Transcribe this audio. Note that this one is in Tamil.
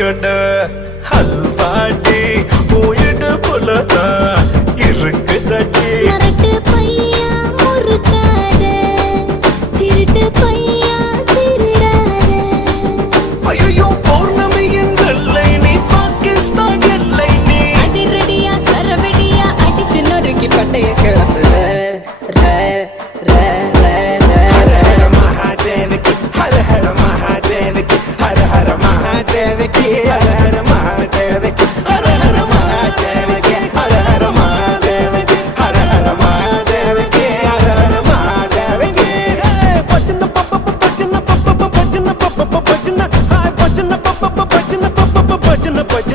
கொழுக்கட்ட ஹல்வாடி உயிடு புலதான் இருக்கு தட்டி மரட்டு பையா முறுக்காத திருட்டு பையா திருடாத ஐயோ பௌர்ணமியின் வெள்ளை நீ பாகிஸ்தான் எல்லை நீ அதிரடியா சரவெடியா அடிச்சு நொறுக்கி பட்டைய கிளம்பு But